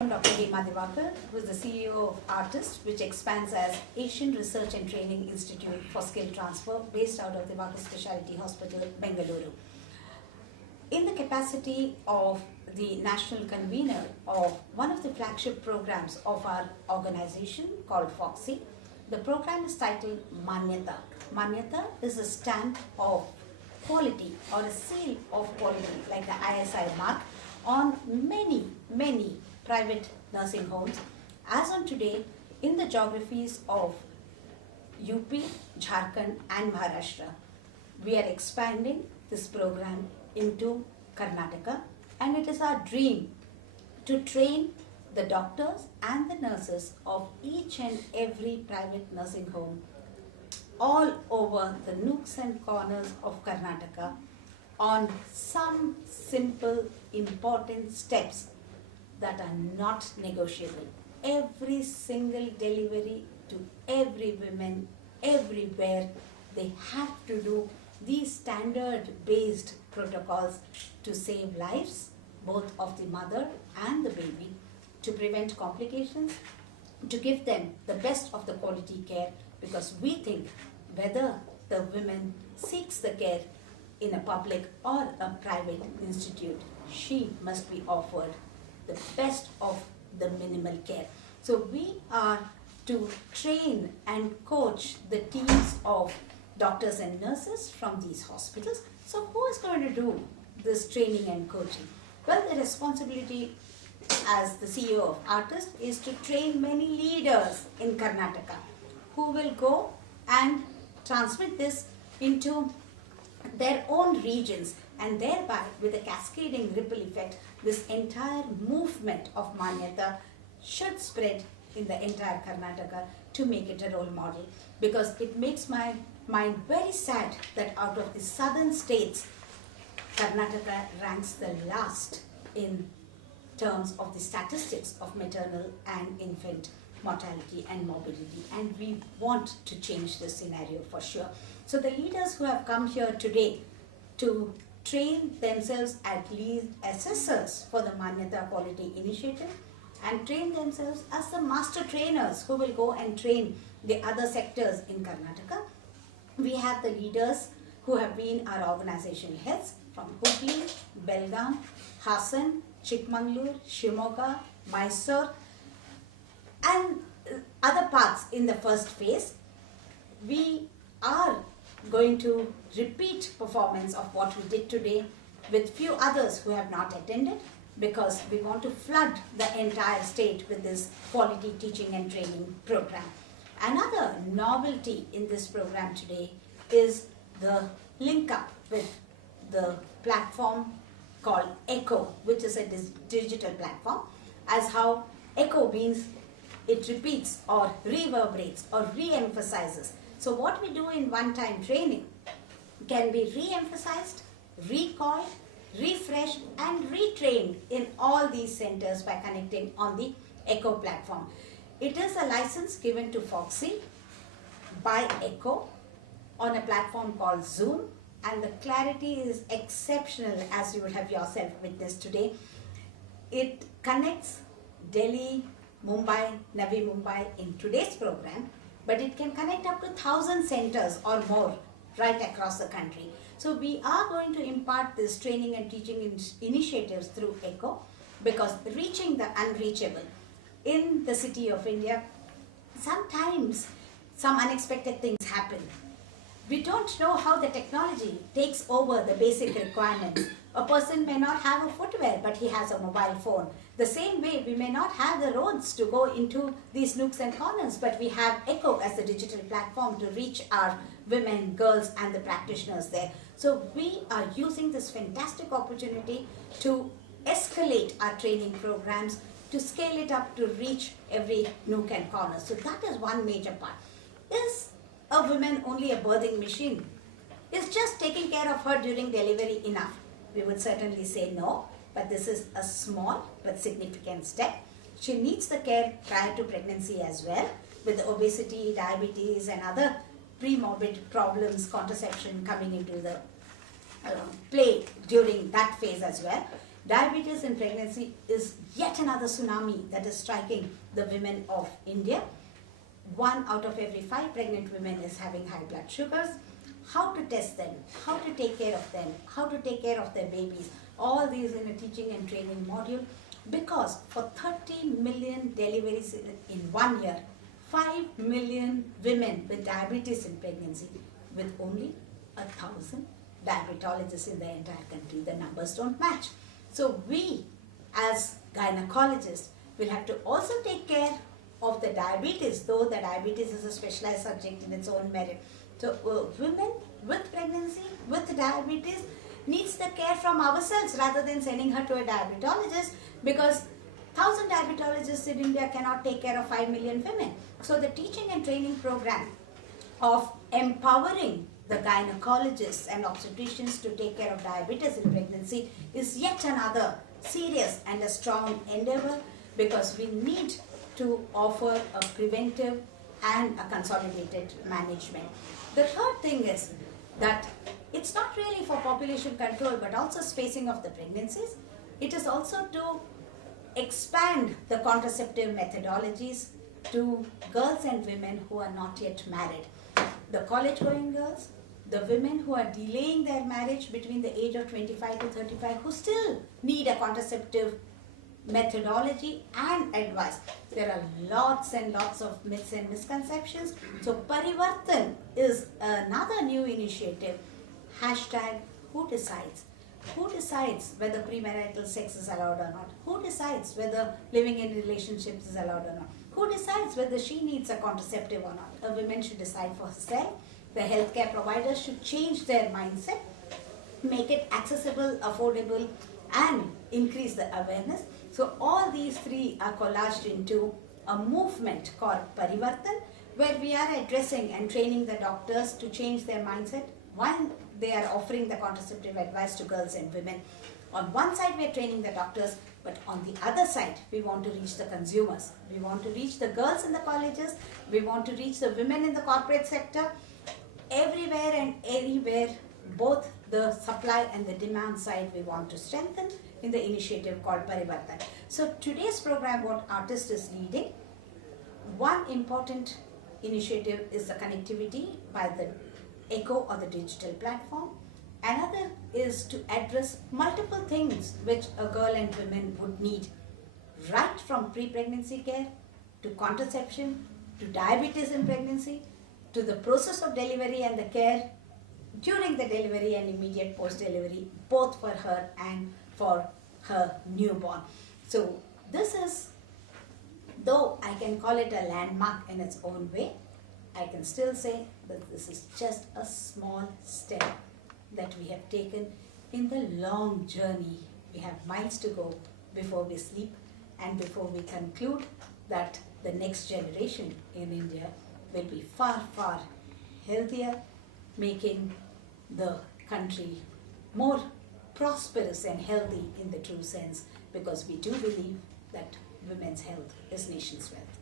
I'm Dr. Hema Divakar, who is the CEO of Artist, which expands as Asian Research and Training Institute for Skill Transfer, based out of Divakar Specialty Hospital, Bengaluru. In the capacity of the national convener of one of the flagship programs of our organization called FOXY, the program is titled Manyata. Manyata is a stamp of quality or a seal of quality, like the ISI mark, on many private nursing homes as on today in the geographies of UP, Jharkhand and Maharashtra. We are expanding this program into Karnataka, and it is our dream to train the doctors and the nurses of each and every private nursing home all over the nooks and corners of Karnataka on some simple important steps that are not negotiable. Every single delivery to every woman, everywhere, they have to do these standard based protocols to save lives, both of the mother and the baby, to prevent complications, to give them the best of the quality care, because we think whether the woman seeks the care in a public or a private institute, she must be offered the best of the minimal care. So we are to train and coach the teams of doctors and nurses from these hospitals. So who is going to do this training and coaching? Well, the responsibility as the CEO of Artist is to train many leaders in Karnataka who will go and transmit this into their own regions, and thereby with a cascading ripple effect, this entire movement of Manyata should spread in the entire Karnataka to make it a role model. Because it makes my mind very sad that out of the southern states, Karnataka ranks the last in terms of the statistics of maternal and infant mortality and morbidity, and we want to change this scenario for sure. So the leaders who have come here today to train themselves as lead assessors for the Manyata Quality Initiative and train themselves as the master trainers who will go and train the other sectors in Karnataka. We have the leaders who have been our organizational heads from Hubli, Belgaum, Hassan, Chikmagalur, Shimoga, Mysore and other parts in the first phase. We are going to repeat performance of what we did today with few others who have not attended, because we want to flood the entire state with this quality teaching and training program. Another novelty in this program today is the link up with the platform called ECHO, which is a digital platform, as how ECHO means it repeats or reverberates or re-emphasizes. So what we do in one-time training can be re-emphasized, recalled, refreshed and retrained in all these centers by connecting on the ECHO platform. It is a license given to FOXY by ECHO on a platform called Zoom, and the clarity is exceptional, as you would have yourself witnessed today. It connects Delhi, Mumbai, Navi Mumbai in today's program, but it can connect up to 1,000 centers or more right across the country. So we are going to impart this training and teaching initiatives through ECHO, because reaching the unreachable in the city of India, sometimes some unexpected things happen. We don't know how the technology takes over the basic requirements. A person may not have a footwear, but he has a mobile phone. The same way, we may not have the roads to go into these nooks and corners, but we have ECHO as the digital platform to reach our women, girls and the practitioners there. So we are using this fantastic opportunity to escalate our training programs, to scale it up to reach every nook and corner. So that is one major part. Is a woman only a birthing machine? Is just taking care of her during delivery enough? We would certainly say no, but this is a small but significant step. She needs the care prior to pregnancy as well, with obesity, diabetes and other pre-morbid problems, contraception coming into the play during that phase as well. Diabetes in pregnancy is yet another tsunami that is striking the women of India. 1 out of every 5 pregnant women is having high blood sugars. How to test them, how to take care of them, how to take care of their babies, all these in a teaching and training module, because for 30 million deliveries in 1 year, 5 million women with diabetes in pregnancy, with only 1,000 diabetologists in the entire country. The numbers don't match. So we as gynecologists will have to also take care of the diabetes, though the diabetes is a specialized subject in its own merit. So women with pregnancy, with diabetes, needs the care from ourselves rather than sending her to a diabetologist, because 1,000 diabetologists in India cannot take care of 5 million women. So the teaching and training program of empowering the gynecologists and obstetricians to take care of diabetes in pregnancy is yet another serious and a strong endeavor, because we need to offer a preventive and a consolidated management. The third thing is that it's not really for population control but also spacing of the pregnancies. It is also to expand the contraceptive methodologies to girls and women who are not yet married. The college-going girls, the women who are delaying their marriage between the age of 25 to 35, who still need a contraceptive methodology and advice. There are lots and lots of myths and misconceptions. So Parivartan is another new initiative. Hashtag who decides? Who decides whether premarital sex is allowed or not? Who decides whether living in relationships is allowed or not? Who decides whether she needs a contraceptive or not? A woman should decide for herself. The healthcare providers should change their mindset, make it accessible, affordable, and increase the awareness. So all these three are collaged into a movement called Parivartan, where we are addressing and training the doctors to change their mindset. One, they are offering the contraceptive advice to girls and women. On one side, we are training the doctors, but on the other side, we want to reach the consumers. We want to reach the girls in the colleges. We want to reach the women in the corporate sector. Everywhere and anywhere, both the supply and the demand side we want to strengthen in the initiative called Parivartan. So today's program, what Artist is leading, one important initiative is the connectivity by the ECHO or the digital platform. Another is to address multiple things which a girl and women would need, right from pre-pregnancy care to contraception to diabetes in pregnancy to the process of delivery and the care during the delivery and immediate post-delivery, both for her and for her newborn. So this is, though I can call it a landmark in its own way, I can still say that this is just a small step that we have taken in the long journey. We have miles to go before we sleep and before we conclude that the next generation in India will be far, far healthier, making the country more prosperous and healthy in the true sense, because we do believe that women's health is nation's wealth.